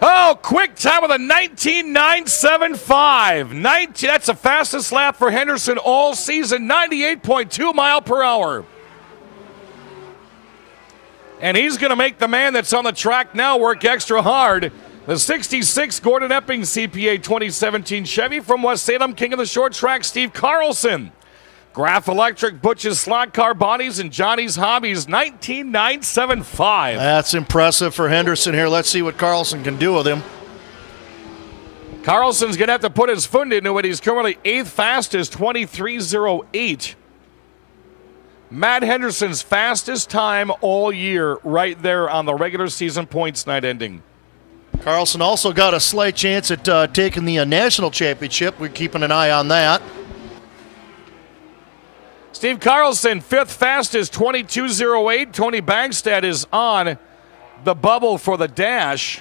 Oh, quick time with a 19.975. That's the fastest lap for Henderson all season, 98.2 mile per hour. And he's going to make the man that's on the track now work extra hard. The 66 Gordon Epping CPA 2017 Chevy from West Salem, king of the short track, Steve Carlson. Graph Electric, Butch's Slot Car Bodies, and Johnny's Hobbies, 19.975. That's impressive for Henderson here. Let's see what Carlson can do with him. Carlson's going to have to put his foot into it. He's currently 8th fastest, 23.08. Matt Henderson's fastest time all year right there on the regular season points night ending. Carlson also got a slight chance at taking the national championship. We're keeping an eye on that. Steve Carlson, 5th fastest, 22.08. Tony Bagstad is on the bubble for the dash.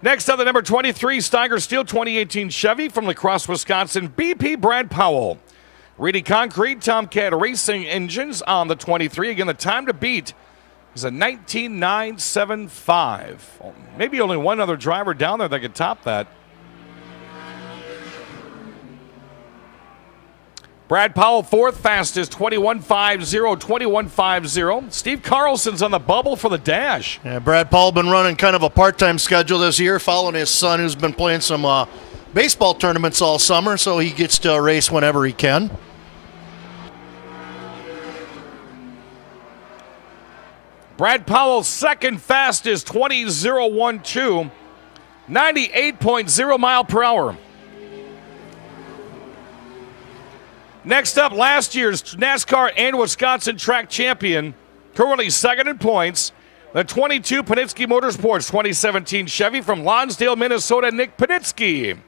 Next up, the number 23 Steiger Steel 2018 Chevy from La Crosse, Wisconsin, BP Brad Powell. Reedy Concrete, Tomcat Racing Engines on the 23. Again, the time to beat is a 19.975. Maybe only one other driver down there that could top that. Brad Powell, 4th fastest, 21.50, 21.50. Steve Carlson's on the bubble for the dash. Yeah, Brad Powell been running kind of a part-time schedule this year, following his son who's been playing some baseball tournaments all summer, so he gets to race whenever he can. Brad Powell, 2nd fastest, 20.012, 98.0 mile per hour. Next up, last year's NASCAR and Wisconsin track champion, currently 2nd in points, the 22 Penitsky Motorsports 2017 Chevy from Lonsdale, Minnesota, Nick Penitsky.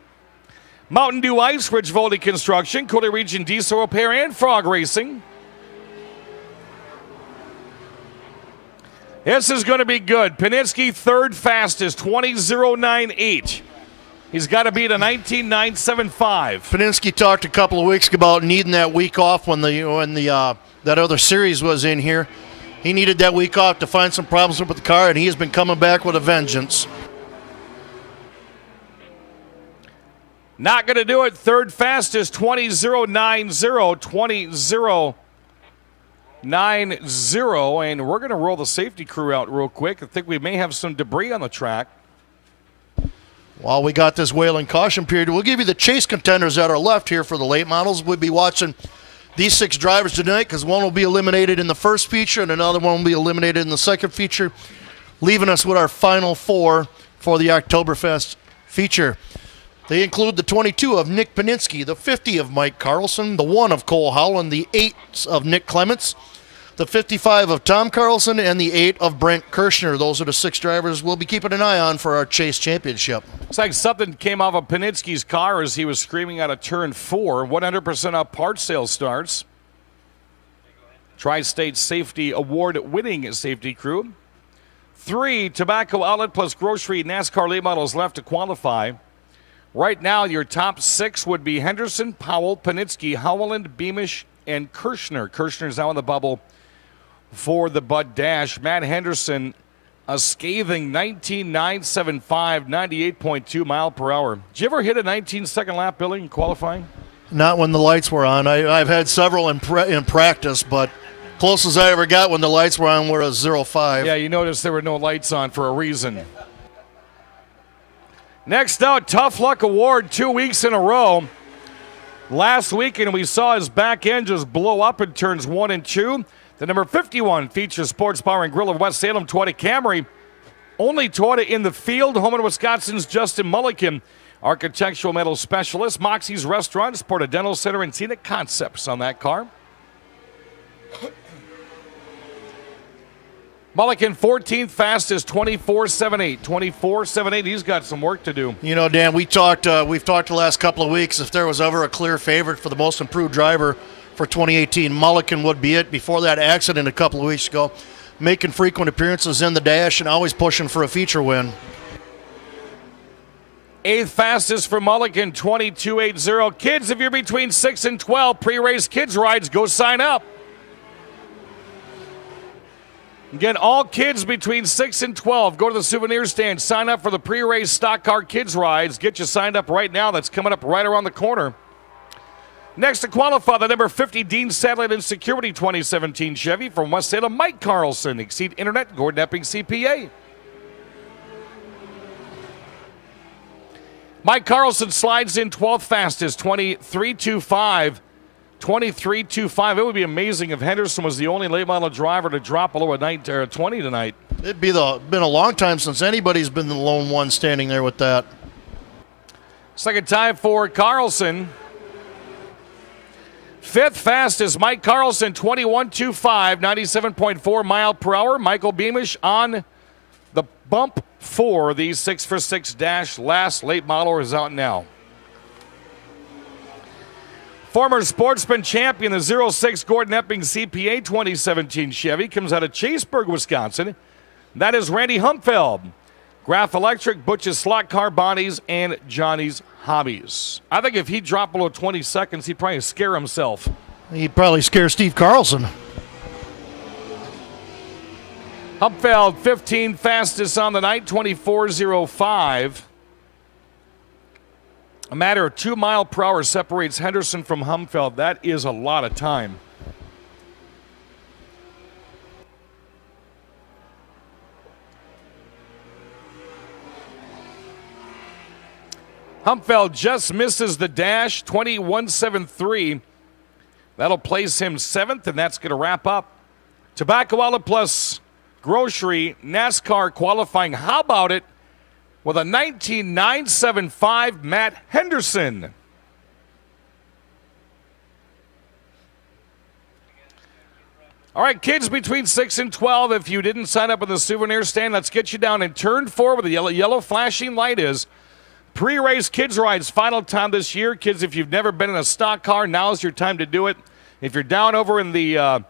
Mountain Dew Ice, Rich Voldy Construction, Coulee Region Diesel Repair, and Frog Racing. This is going to be good. Penitsky, 3rd fastest, 20.098. He's got to beat a 19.975. Penitsky talked a couple of weeks ago about needing that week off when that other series was in here. He needed that week off to find some problems with the car, and he has been coming back with a vengeance. Not going to do it. 3rd fastest, 20.090, 20.90, and we're going to roll the safety crew out real quick. I think we may have some debris on the track. While we got this wailing caution period, we'll give you the chase contenders that are left here for the late models. We'll be watching these 6 drivers tonight because one will be eliminated in the first feature and another one will be eliminated in the second feature, leaving us with our final 4 for the Oktoberfest feature. They include the 22 of Nick Penitsky, the 50 of Mike Carlson, the 1 of Cole Howland, the 8 of Nick Clements, the 55 of Tom Carlson, and the 8 of Brent Kirshner. Those are the 6 drivers we'll be keeping an eye on for our Chase Championship. Looks like something came off of Penitsky's car as he was screaming out of turn 4. 100% up part sales starts. Tri-State Safety Award-winning safety crew. 3 tobacco outlet plus grocery NASCAR late models left to qualify. Right now, your top 6 would be Henderson, Powell, Penitsky, Howland, Beamish, and Kirshner. Kirshner's now in the bubble for the Bud Dash. Matt Henderson, a scathing 19.975, 98.2 mile per hour. Did you ever hit a 19-second lap, Billy, in qualifying? Not when the lights were on. I've had several in practice, but closest I ever got when the lights were on were a 0.5. Yeah, you noticed there were no lights on for a reason. Next out, Tough Luck Award 2 weeks in a row. Last weekend, we saw his back end just blow up in turns 1 and 2. The number 51 features Sports Bar and Grill of West Salem, 20 Camry. only Toyota in the field. Home in Wisconsin's Justin Mulliken, architectural metal specialist. Moxie's Restaurant, Sport a Dental Center, and Scenic Concepts on that car. Mulliken 14th fastest, 24.78. 24.78. He's got some work to do. You know, Dan, we've talked the last couple of weeks if there was ever a clear favorite for the most improved driver for 2018, Mulliken would be it. Before that accident a couple of weeks ago, making frequent appearances in the dash and always pushing for a feature win. 8th fastest for Mulliken, 22.80. Kids, if you're between 6 and 12, pre-race kids rides, go sign up. Again, all kids between 6 and 12, go to the souvenir stand, sign up for the pre-race stock car kids rides. Get you signed up right now. That's coming up right around the corner. Next to qualify, the number 50 Dean Satellite and Security 2017 Chevy from West Salem, Mike Carlson. Exceed Internet, Gordon Epping CPA. Mike Carlson slides in 12th fastest, 23.25. 23.25. It would be amazing if Henderson was the only late model driver to drop below a 20 tonight. It'd been a long time since anybody's been the lone one standing there with that. Second time for Carlson. 5th fastest, Mike Carlson, 21.25, 97.4 mile per hour. Michael Beamish on the bump for the 6 for 6 dash. Last late model is out now. Former Sportsman champion, the 06 Gordon Epping CPA 2017 Chevy, comes out of Chaseburg, Wisconsin. That is Randy Humpfeld. Graph Electric, Butch's Slot Car Bodies, and Johnny's Hobbies. I think if he dropped below 20 seconds, he'd probably scare himself. He'd probably scare Steve Carlson. Humpfeld, 15 fastest on the night, 24.05. A matter of 2 mile per hour separates Henderson from Humpfeld. That is a lot of time. Humpfeld just misses the dash, 21.73. That'll place him 7th, and that's going to wrap up Tobacco Outlet Plus Grocery NASCAR qualifying. How about it? With a 19.975 Matt Henderson. All right, kids between 6 and 12, if you didn't sign up in the souvenir stand, let's get you down in turn 4 where the yellow flashing light is. Pre-race kids rides, final time this year. Kids, if you've never been in a stock car, now's your time to do it. If you're down over in the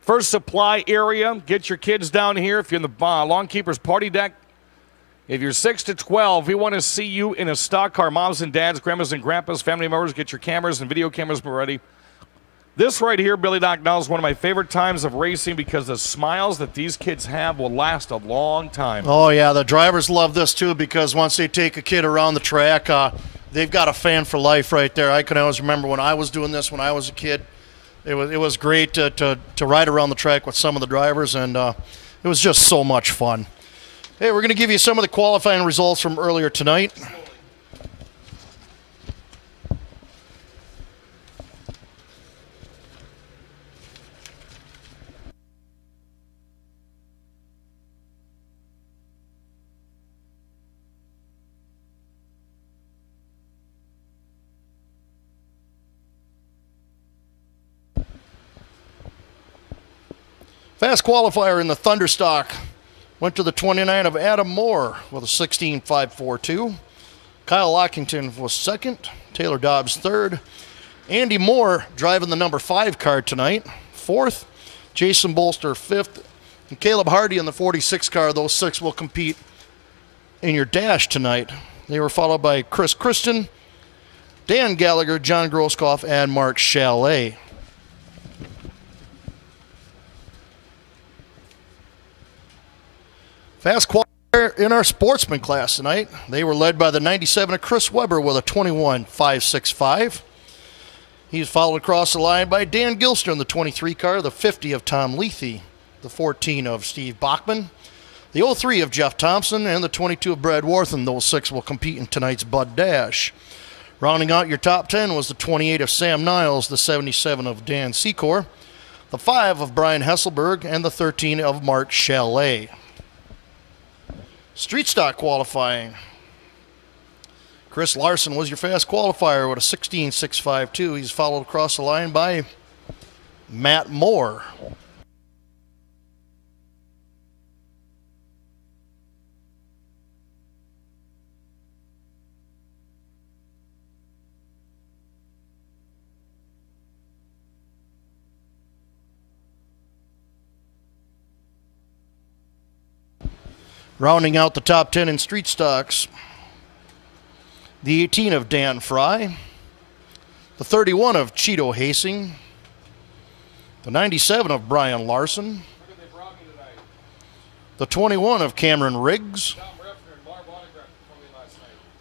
First Supply area, get your kids down here. If you're in the Lawn Keepers Party Deck, if you're 6 to 12, we want to see you in a stock car. Moms and dads, grandmas and grandpas, family members, get your cameras and video cameras ready. This right here, Billy Doc Now, is one of my favorite times of racing because the smiles that these kids have will last a long time. Oh, yeah, the drivers love this, too, because once they take a kid around the track, they've got a fan for life right there. I can always remember when I was doing this when I was a kid. It was great to ride around the track with some of the drivers, and it was just so much fun. Hey, we're going to give you some of the qualifying results from earlier tonight. Fast qualifier in the Thunderstock went to the 29 of Adam Moore with a 16.542. Kyle Lockington was second. Taylor Dobbs third. Andy Moore driving the number 5 car tonight, fourth. Jason Bolster fifth. And Caleb Hardy in the 46 car. Those 6 will compete in your dash tonight. They were followed by Chris Christian, Dan Gallagher, John Grosskopf, and Mark Chalet. Fast qualifier in our sportsman class tonight. They were led by the 97 of Chris Weber with a 21.565. He's followed across the line by Dan Gilster in the 23 car, the 50 of Tom Lethe, the 14 of Steve Bachman, the 03 of Jeff Thompson, and the 22 of Brad Warthen. Those 6 will compete in tonight's Bud Dash. Rounding out your top 10 was the 28 of Sam Niles, the 77 of Dan Secor, the 5 of Brian Hesselberg, and the 13 of Mark Chalet. Street stock qualifying. Chris Larson was your fast qualifier with a 16.652. He's followed across the line by Matt Moore. Rounding out the top 10 in street stocks, the 18 of Dan Fry, the 31 of Cheeto Hasing, the 97 of Brian Larson, the 21 of Cameron Riggs,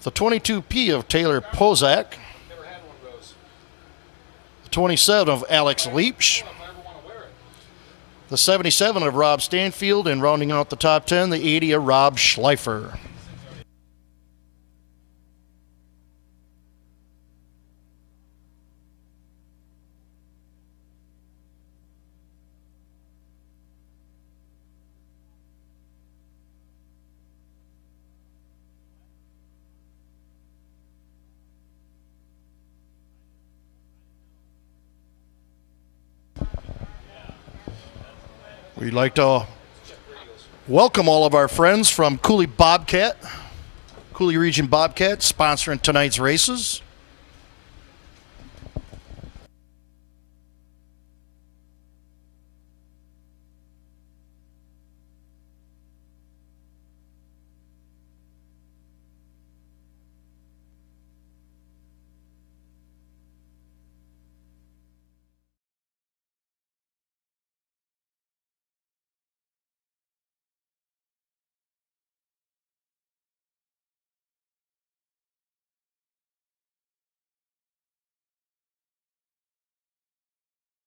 the 22P of Taylor Pozak, the 27 of Alex Leach, the 77 of Rob Stanfield, and rounding out the top 10, the 80 of Rob Schleifer. We'd like to welcome all of our friends from Cooley Region Bobcat sponsoring tonight's races.